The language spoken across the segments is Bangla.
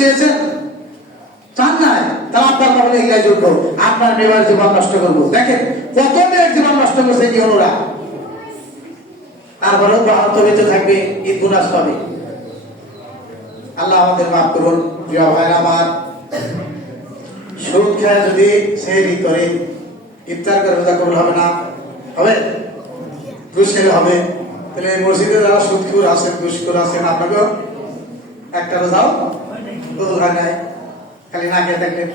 চেয়েছেন? চান নাই? তাহলে আপনার কখনো ইংরাজি উঠবো, আপনার মেয়ের জীবন নষ্ট করবো। দেখেন কত মেয়ের জীবন নষ্ট করছে কি ওরা, তারপরেও বাহাত্ত বেঁচে থাকবে, ঈদ বোনাস পাবে। আল্লাহ আমাদের মাফ করুন। প্রিয় ভাইরা আমার, সুদ খায় যদি সেহরি করে, ইফতার করে রোজা কবুল হবে না? হবে? ঘুষ খেলে হবে? তাহলে মসজিদে যারা সুদখোর আছেন, ঘুষখোর আছেন, আপনাকেও একটা রোজাও কবুল হয় নাই, খালি না খেয়ে থাকলেন।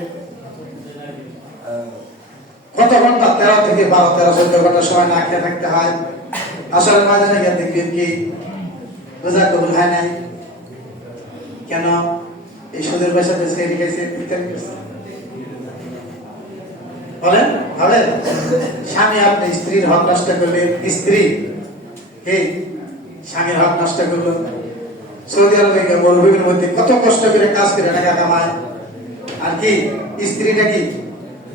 কত ঘন্টা? 13 থেকে 12, 13-14 ঘন্টা সময় না খেয়ে থাকতে হয়। আসলে মাঝে না গিয়ে দেখবেন কি রোজা কবুল হয় নাই। কেন? এই সুদের পয়সা বেঁচে রেখেছে, বলেন? হবে? স্বামী আপনি স্ত্রীর হক নষ্ট করলেন, স্ত্রী কে স্বামীর হক নষ্ট করলো। সৌদি আরবে মরুভূমির মধ্যে কত কষ্ট করে কাজ করে টাকা কামায়, আর কি স্ত্রীটা কি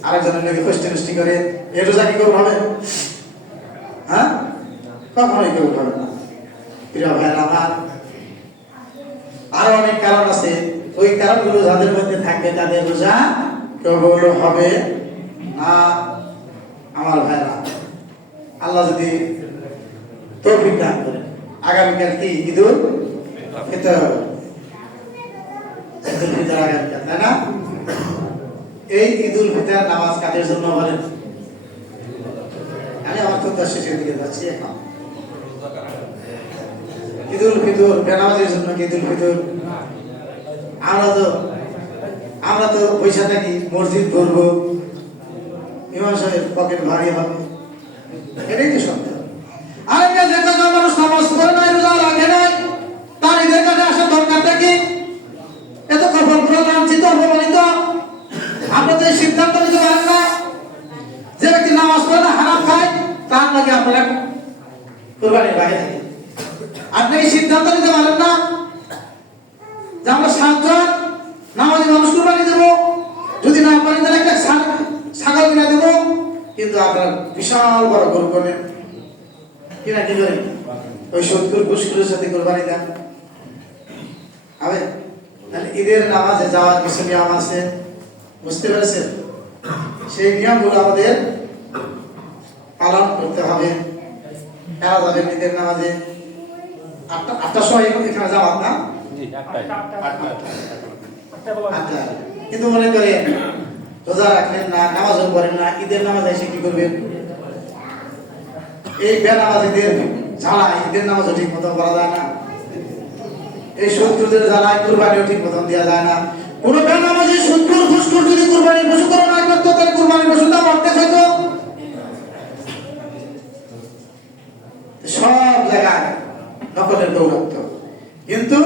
আরেকজনের নাকি কষ্টি করে। এ রোজা কি করবো হবে? হ্যাঁ, কখনোই কেউ হবে না। প্রিয় ভাইরা আমার, আরো অনেক কারণ আছে, ওই কারণগুলো যাদের মধ্যে থাকবে তাদের রোজা কবুল হবে না। আমার ভাইরা, আল্লাহ যদি তৌফিক দান করেন, আগামীকাল কি ঈদুল ফিতর, ঈদুল ফিতর আগামীকাল, তাই না? এই ঈদুল ফিতর নামাজ কাদের জন্য বলেন? আমি আমার তো শেষের দিকে যাচ্ছি এখন। ঈদুল ফিতর বেনামাজের জন্য। ঈদুল ফিতর আমরা তো পয়সা থাকি, মসজিদ করবো, ইমাম সাহেব পকেট ভারী হবে, এটাই তো সত্য। আর যে কথা মানুষ নামাজ পড়ে নাই, রোজা রাখে নাই, তার ঈদের কাছে আসার দরকারটা কি? এত কপাল পুরো লাঞ্ছিত, অপমানিত। আমরা তো এই সিদ্ধান্ত নিতে পারেন না যে ব্যক্তি নামাজ পড়ে না, হারাম খায়, তার নাকি আপনারা কোরবানির বাইরে থাকে। আপনি এই সিদ্ধান্ত নিতে পারেন না যে আমরা 7 জন নামাজি মানুষ কোরবানি দেবো, যদি না পারেন তাহলে একটা ছাগল কিনে দেবো, কিন্তু আপনার বিশাল বড় গরু করেন কিনা কি করেন, ওই সত্তর ঘুষগুলোর সাথে কোরবানি দেন হবে। তাহলে ঈদের নামাজে যাওয়ার কিছু নিয়ম আছে, বুঝতে পেরেছেন? সেই নিয়মগুলো আমাদের পালন করতে হবে। কারা যাবেন ঈদের নামাজে? 8টার সময় এখানে যাওয়ার না, কিন্তু মনে করেন রোজা রাখলেন না, নামাজও করেন না, ঈদের নামাজ এসে কি করবেন? এই বেনামাজিদের জ্বালায় ঈদের নামাজও ঠিক মতো করা যায় না, এই শত্রুদের জ্বালায় কুরবানিও ঠিক মতন দেওয়া যায় না। কোন বেনামাজি শত্রুর ঘুষখোর যদি কুরবানির পশু করে না করতো, তাহলে কুরবানির পশুটা মরতে হইতো। সব জায়গায় নকলের দৌরাত্ম, কিন্তু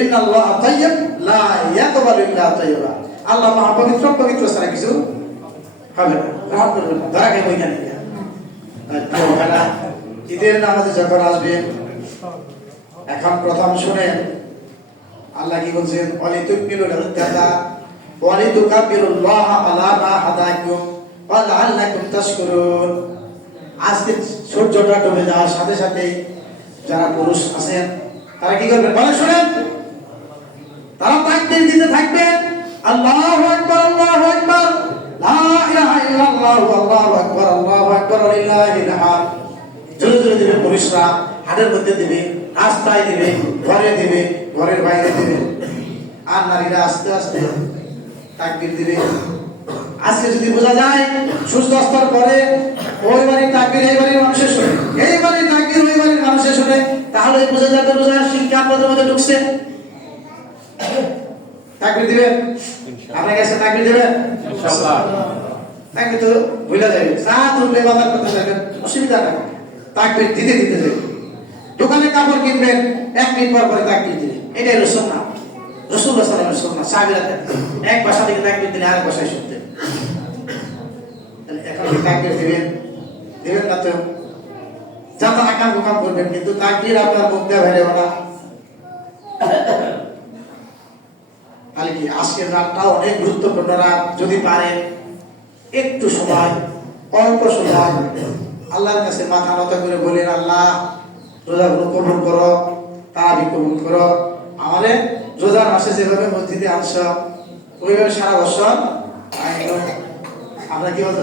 ইন্নাল্লাহ তাইয়্যিব লা ইয়াকবালু ইল্লা তাইয়্যিবা। আল্লাহ মহাপবিত্র, পবিত্র ছাড়া কিছু হবে না, গ্রহণ করবেন না, ধরা খেয়ে বৈজ্ঞানিক। ঈদের নামাজে যখন আসবেন, এখন প্রথম শুনেন আল্লাহ কি বলছেন? ওয়ালিতুকমিলুল ইদ্দাতা ওয়ালিতুকাব্বিরুল্লাহ আলা মা হাদাকুম ওয়া লাআল্লাকুম তাশকুরুন। আজকে সূর্যটা ডুবে যাওয়ার সাথে সাথে যারা পুরুষ আছেন তারা কি করবেন বলে শুনেন? তারা তাকবীর দিতে থাকবেন, আল্লাহু আকবার, আল্লাহু আকবার, লা ইলাহা ইল্লাল্লাহু, আল্লাহু আকবার, আল্লাহু আকবার, লিল্লাহিল হামদ। জোরে জোরে দিবে পুরুষরা, হাতের মধ্যে দিবে, রাস্তায় দিবে, ঘরে দিবে, ঘরের বাইরে দিবে, আর নারীরা আস্তে আস্তে তাকবীর দিবে। আজকে যদি বোঝা যায় সূর্য অস্তের পরে ওই বাড়ির তাকবীর এই বাড়ির মানুষের শুনে, এই বাড়ির তাকবীর ওই বাড়ির মানুষের শুনে, তাহলে বোঝা যাবে রোজার শিক্ষা আপনাদের মধ্যে ঢুকছে। তাকবীর দিবেন? আপনার কাছে তাকবীর দিবেন? ইনশাআল্লাহ। তাকবীর তো ভুলে যাবে, সাত উঠলে বাজার করতে যাবেন, অসুবিধা নেই, তাকবীর দিতে দিতে যাবে। দোকানে কাপড় কিনবেন, 1 মিনিট পর পরে তাকবীর দিবেন, এটাই হলো সুন্নাহ। রাসূলুল্লাহ সাল্লাল্লাহু আলাইহি ওয়াসাল্লাম সাহাবীরা এক ভাষা থেকে তাকবীর দিলে আরেক ভাষায় শুনতেন। তাহলে এখন কি তাকবীর দিবেন? দিবেন না তো যত আকাম গোকাম করবেন, কিন্তু তাকবীর আপনার মুখ দিয়ে বের হবে না। তাহলে কি আজকের রাতটা অনেক গুরুত্বপূর্ণ রাত, যদি পারেন একটু সময়, অল্প সময় আল্লাহর কাছে মাথা নত করে বলেন, আল্লাহ রোজাগুলো কবুল করো, তারাবি কবুল করো, আমাদের রোজা রোজার মাসে যেভাবে মসজিদে আসা ওইভাবে সারা বছর আমরা কি বলতে